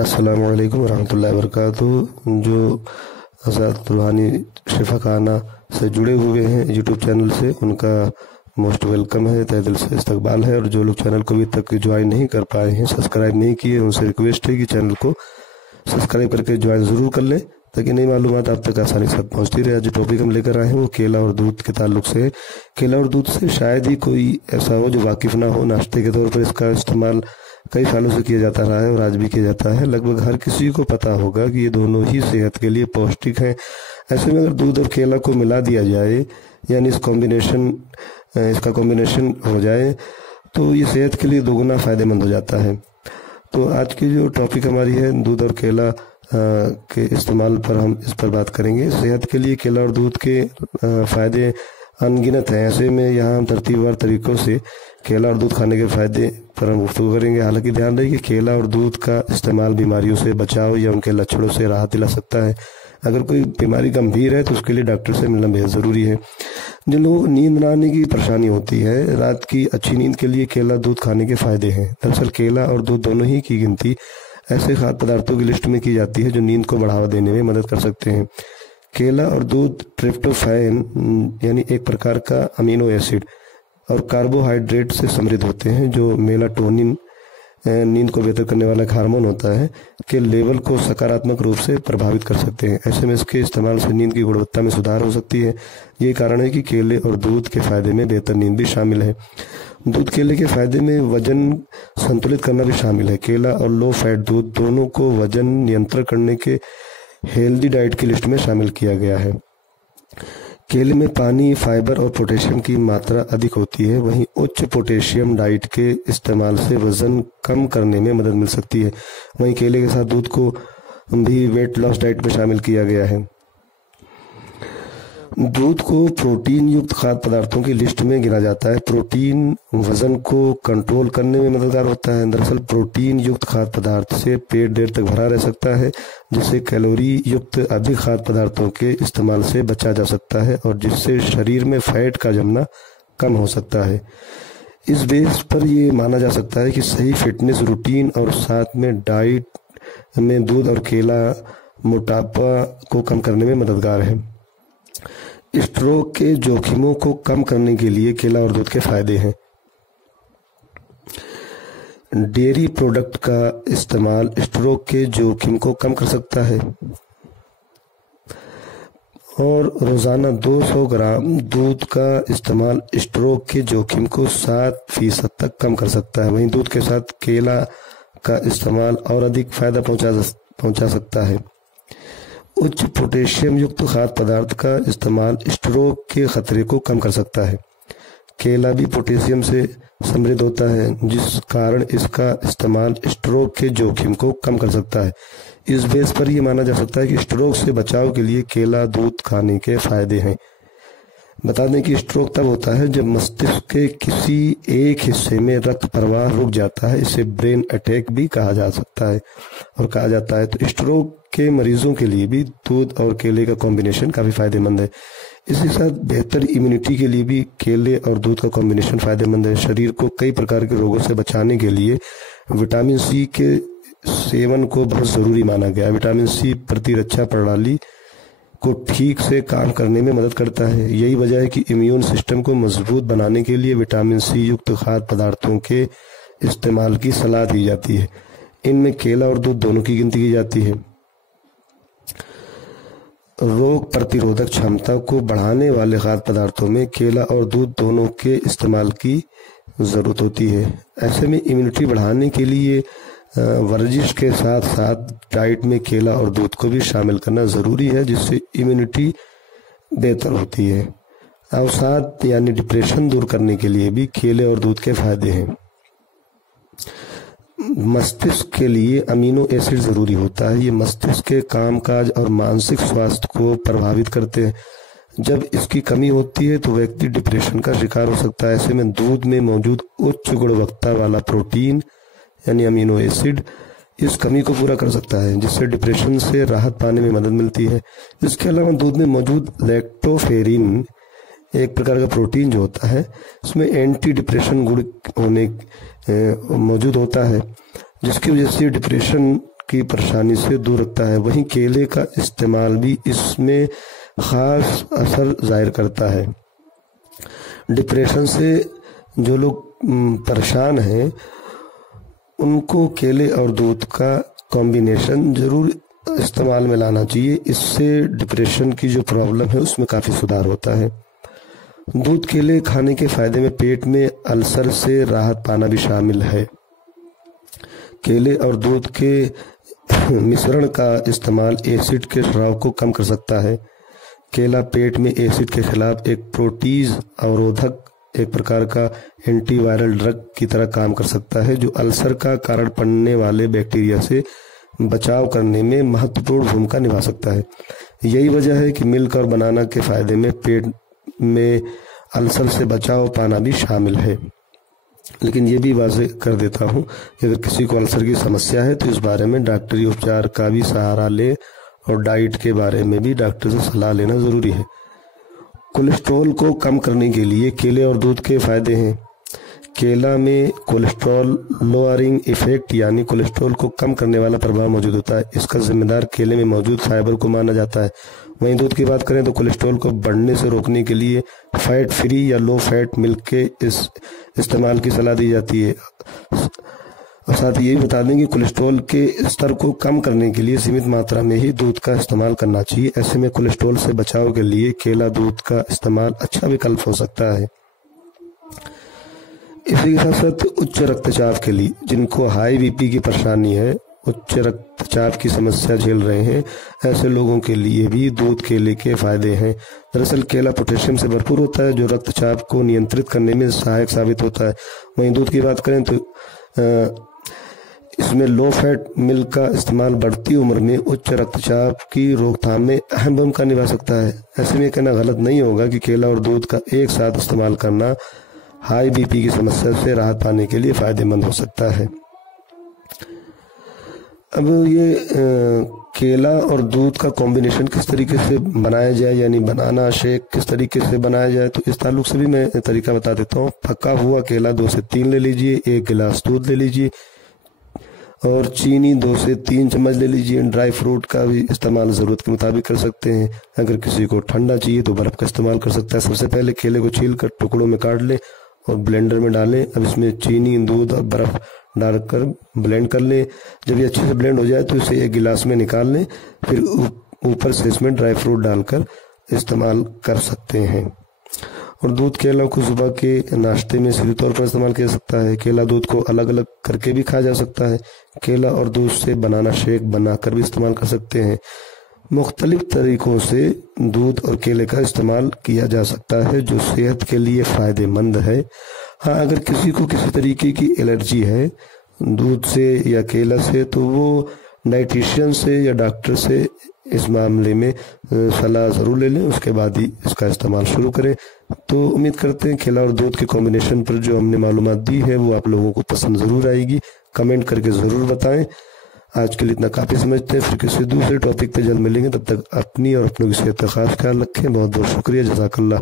अस्सलामु अलैकुम वरहमतुल्लाहि वबरकातुहू। जो हज़रत रूहानी शिफाखाना से जुड़े हुए हैं यूट्यूब चैनल से, उनका मोस्ट वेलकम है, तहे दिल से इस्तकबाल है। और जो लोग चैनल को अभी तक ज्वाइन नहीं कर पाए हैं, सब्सक्राइब नहीं किए, उनसे रिक्वेस्ट है कि चैनल को सब्सक्राइब करके ज्वाइन ज़रूर कर लें ताकि नई मालूमात आप तक आसानी से पहुँचती रहे। जो टॉपिक हम लेकर आए हैं वो केला और दूध के ताल्लुक से है। केला और दूध से शायद ही कोई ऐसा हो जो वाकिफ़ ना हो। नाश्ते के तौर पर इसका इस्तेमाल कई सालों से किया जाता रहा है और आज भी किया जाता है। लगभग हर किसी को पता होगा कि ये दोनों ही सेहत के लिए पौष्टिक हैं। ऐसे में अगर दूध और केला को मिला दिया जाए, यानी इसका कॉम्बिनेशन हो जाए, तो ये सेहत के लिए दोगुना फ़ायदेमंद हो जाता है। तो आज की जो टॉपिक हमारी है दूध और केला के इस्तेमाल पर, हम इस पर बात करेंगे। सेहत के लिए केला और दूध के फ़ायदे अनगिनत हैं। ऐसे में यहाँ हम तरतीबवार तरीक़ों से केला और दूध खाने के फ़ायदे पर हम गुफ्तगू करेंगे। हालांकि ध्यान रहे कि केला और दूध का इस्तेमाल बीमारियों से बचाव या उनके लक्षणों से राहत दिला सकता है। अगर कोई बीमारी गंभीर है तो उसके लिए डॉक्टर से मिलना बेहद ज़रूरी है। जिन लोगों को नींद न आने की परेशानी होती है, रात की अच्छी नींद के लिए केला दूध खाने के फ़ायदे हैं। दरअसल केला और दूध दोनों ही की गिनती ऐसे खाद्य पदार्थों की लिस्ट में की जाती है जो नींद को बढ़ावा देने में मदद कर सकते हैं। केला और दूध ट्रिप्टोफैन यानी एक प्रकार का अमीनो एसिड और कार्बोहाइड्रेट से समृद्ध होते हैं, जो मेलाटोनिन, नींद को बेहतर करने वाला एक हार्मोन होता है, के लेवल को सकारात्मक रूप से प्रभावित कर सकते हैं। ऐसे में इसके इस्तेमाल से नींद की गुणवत्ता में सुधार हो सकती है। ये कारण है कि केले और दूध के फ़ायदे में बेहतर नींद भी शामिल है। दूध केले के फ़ायदे में वजन संतुलित करना भी शामिल है। केला और लो फैट दूध दोनों को वजन नियंत्रण करने के हेल्दी डाइट की लिस्ट में शामिल किया गया है। केले में पानी, फाइबर और पोटेशियम की मात्रा अधिक होती है। वहीं उच्च पोटेशियम डाइट के इस्तेमाल से वज़न कम करने में मदद मिल सकती है। वहीं केले के साथ दूध को भी वेट लॉस डाइट में शामिल किया गया है। दूध को प्रोटीन युक्त खाद्य पदार्थों की लिस्ट में गिना जाता है। प्रोटीन वजन को कंट्रोल करने में मददगार होता है। दरअसल प्रोटीन युक्त खाद्य पदार्थ से पेट देर तक भरा रह सकता है, जिससे कैलोरी युक्त अधिक खाद्य पदार्थों के इस्तेमाल से बचा जा सकता है और जिससे शरीर में फैट का जमना कम हो सकता है। इस बेस पर ये माना जा सकता है कि सही फिटनेस रूटीन और साथ में डाइट में दूध और केला मोटापा को कम करने में मददगार है। स्ट्रोक के जोखिमों को कम करने के लिए केला और दूध के फायदे हैं। डेयरी प्रोडक्ट का इस्तेमाल स्ट्रोक के जोखिम को कम कर सकता है और रोजाना 200 ग्राम दूध का इस्तेमाल स्ट्रोक के जोखिम को 7% तक कम कर सकता है। वहीं दूध के साथ केला का इस्तेमाल और अधिक फायदा पहुंचा सकता है। उच्च पोटेशियम युक्त खाद्य पदार्थ का इस्तेमाल स्ट्रोक के खतरे को कम कर सकता है। केला भी पोटेशियम से समृद्ध होता है, जिस कारण इसका इस्तेमाल स्ट्रोक के जोखिम को कम कर सकता है। इस बेस पर यह माना जा सकता है कि स्ट्रोक से बचाव के लिए केला दूध खाने के फायदे हैं। बता दें कि स्ट्रोक तब होता है जब मस्तिष्क के किसी एक हिस्से में रक्त प्रवाह रुक जाता है। इसे ब्रेन अटैक भी कहा जा सकता है और कहा जाता है। तो स्ट्रोक के मरीजों के लिए भी दूध और केले का कॉम्बिनेशन काफ़ी फायदेमंद है। इसी साथ बेहतर इम्यूनिटी के लिए भी केले और दूध का कॉम्बिनेशन फायदेमंद है। शरीर को कई प्रकार के रोगों से बचाने के लिए विटामिन सी के सेवन को बहुत ज़रूरी माना गया है। विटामिन सी प्रतिरक्षा प्रणाली को ठीक से काम करने में मदद करता है। यही वजह है कि इम्यून सिस्टम को मजबूत बनाने के लिए विटामिन सी युक्त खाद्य पदार्थों के इस्तेमाल की सलाह दी जाती है। इनमें केला और दूध दोनों की गिनती की जाती है। रोग प्रतिरोधक क्षमता को बढ़ाने वाले खाद्य पदार्थों में केला और दूध दोनों के इस्तेमाल की ज़रूरत होती है। ऐसे में इम्यूनिटी बढ़ाने के लिए वर्जिश के साथ साथ डाइट में केला और दूध को भी शामिल करना ज़रूरी है, जिससे इम्यूनिटी बेहतर होती है। अवसाद यानी डिप्रेशन दूर करने के लिए भी केले और दूध के फायदे हैं। मस्तिष्क के लिए अमीनो एसिड ज़रूरी होता है। ये मस्तिष्क के कामकाज और मानसिक स्वास्थ्य को प्रभावित करते हैं। जब इसकी कमी होती है तो व्यक्ति डिप्रेशन का शिकार हो सकता है। ऐसे में दूध में मौजूद उच्च गुणवत्ता वाला प्रोटीन यानी अमीनो एसिड इस कमी को पूरा कर सकता है, जिससे डिप्रेशन से राहत पाने में मदद मिलती है। इसके अलावा दूध में मौजूद लैक्टोफेरिन एक प्रकार का प्रोटीन जो होता है, इसमें एंटी डिप्रेशन गुण होने मौजूद होता है, जिसकी वजह से डिप्रेशन की परेशानी से दूर रखता है। वहीं केले का इस्तेमाल भी इसमें ख़ास असर ज़ाहिर करता है। डिप्रेशन से जो लोग परेशान हैं उनको केले और दूध का कॉम्बिनेशन ज़रूर इस्तेमाल में लाना चाहिए। इससे डिप्रेशन की जो प्रॉब्लम है उसमें काफ़ी सुधार होता है। दूध केले खाने के फायदे में पेट में अल्सर से राहत पाना भी शामिल है। केले और दूध के मिश्रण का इस्तेमाल एसिड के स्राव को कम कर सकता है। केला पेट में एसिड के खिलाफ एक प्रोटीज अवरोधक, एक प्रकार का एंटीवायरल ड्रग की तरह काम कर सकता है, जो अल्सर का कारण बनने वाले बैक्टीरिया से बचाव करने में महत्वपूर्ण भूमिका निभा सकता है। यही वजह है कि मिल्क और बनाना के फायदे में पेट में अल्सर से बचाव पाना भी शामिल है। लेकिन ये भी वाज़ेह कर देता हूँ कि अगर किसी को अल्सर की समस्या है तो इस बारे में डॉक्टरी उपचार का भी सहारा ले और डाइट के बारे में भी डॉक्टर से सलाह लेना ज़रूरी है। कोलेस्ट्रॉल को कम करने के लिए केले और दूध के फायदे हैं। केला में कोलेस्ट्रॉल लोअरिंग इफेक्ट यानी कोलेस्ट्रॉल को कम करने वाला प्रभाव मौजूद होता है। इसका जिम्मेदार केले में मौजूद फाइबर को माना जाता है। वहीं दूध की बात करें तो कोलेस्ट्रॉल को बढ़ने से रोकने के लिए फैट फ्री या लो फैट मिल्क के इस्तेमाल की सलाह दी जाती है। और साथ ही ये भी बता दें कि कोलेस्ट्रॉल के स्तर को कम करने के लिए सीमित मात्रा में ही दूध का इस्तेमाल करना चाहिए। ऐसे में कोलेस्ट्रॉल से बचाव के लिए केला दूध का इस्तेमाल अच्छा विकल्प हो सकता है। इसी के साथ साथ उच्च रक्तचाप के लिए, जिनको हाई बीपी की परेशानी है, उच्च रक्तचाप की समस्या झेल रहे हैं, ऐसे लोगों के लिए भी दूध केले के फायदे हैं। दरअसल केला पोटेशियम से भरपूर होता है जो रक्तचाप को नियंत्रित करने में सहायक साबित होता है। वहीं दूध की बात करें तो इसमें लो फैट मिल्क का इस्तेमाल बढ़ती उम्र में उच्च रक्तचाप की रोकथाम में अहम भूमिका निभा सकता है। ऐसे में कहना गलत नहीं होगा कि केला और दूध का एक साथ इस्तेमाल करना हाई बीपी की समस्या से राहत पाने के लिए फायदेमंद हो सकता है। अब ये केला और दूध का कॉम्बिनेशन किस तरीके से बनाया जाए, यानी बनाना शेक किस तरीके से बनाया जाए, तो इस ताल्लुक से भी मैं तरीका बता देता हूँ। पका हुआ केला 2 से 3 ले लीजिए, 1 गिलास दूध ले लीजिए और चीनी 2 से 3 चम्मच ले लीजिए। ड्राई फ्रूट का भी इस्तेमाल ज़रूरत के मुताबिक कर सकते हैं। अगर किसी को ठंडा चाहिए तो बर्फ़ का इस्तेमाल कर सकता है। सबसे पहले केले को छील कर टुकड़ों में काट लें और ब्लेंडर में डालें। अब इसमें चीनी, दूध और बर्फ़ डालकर ब्लेंड कर लें। जब ये अच्छे से ब्लेंड हो जाए तो इसे एक गिलास में निकाल लें। फिर ऊपर से इसमें ड्राई फ्रूट डालकर इस्तेमाल कर सकते हैं। और दूध केला को सुबह के नाश्ते में सीधे तौर पर इस्तेमाल किया जा सकता है। केला दूध को अलग अलग करके भी खाया जा सकता है। केला और दूध से बनाना शेक बनाकर भी इस्तेमाल कर सकते हैं। मुख्तलिफ तरीकों से दूध और केले का इस्तेमाल किया जा सकता है जो सेहत के लिए फ़ायदेमंद है। हाँ, अगर किसी को किसी तरीके की एलर्जी है दूध से या केला से तो वो डाइटिशियन से या डॉक्टर से इस मामले में सलाह ज़रूर ले लें, उसके बाद ही इसका इस्तेमाल शुरू करें। तो उम्मीद करते हैं केला और दूध के कॉम्बिनेशन पर जो हमने मालूमात दी है वो आप लोगों को पसंद ज़रूर आएगी। कमेंट करके ज़रूर बताएं। आज के लिए इतना काफ़ी समझते हैं, फिर किसी दूसरे टॉपिक पे जल्द मिलेंगे। तब तक अपनी और अपनों की सेहत का खास ख्याल रखें। बहुत बहुत शुक्रिया, जज़ाकल्लाह।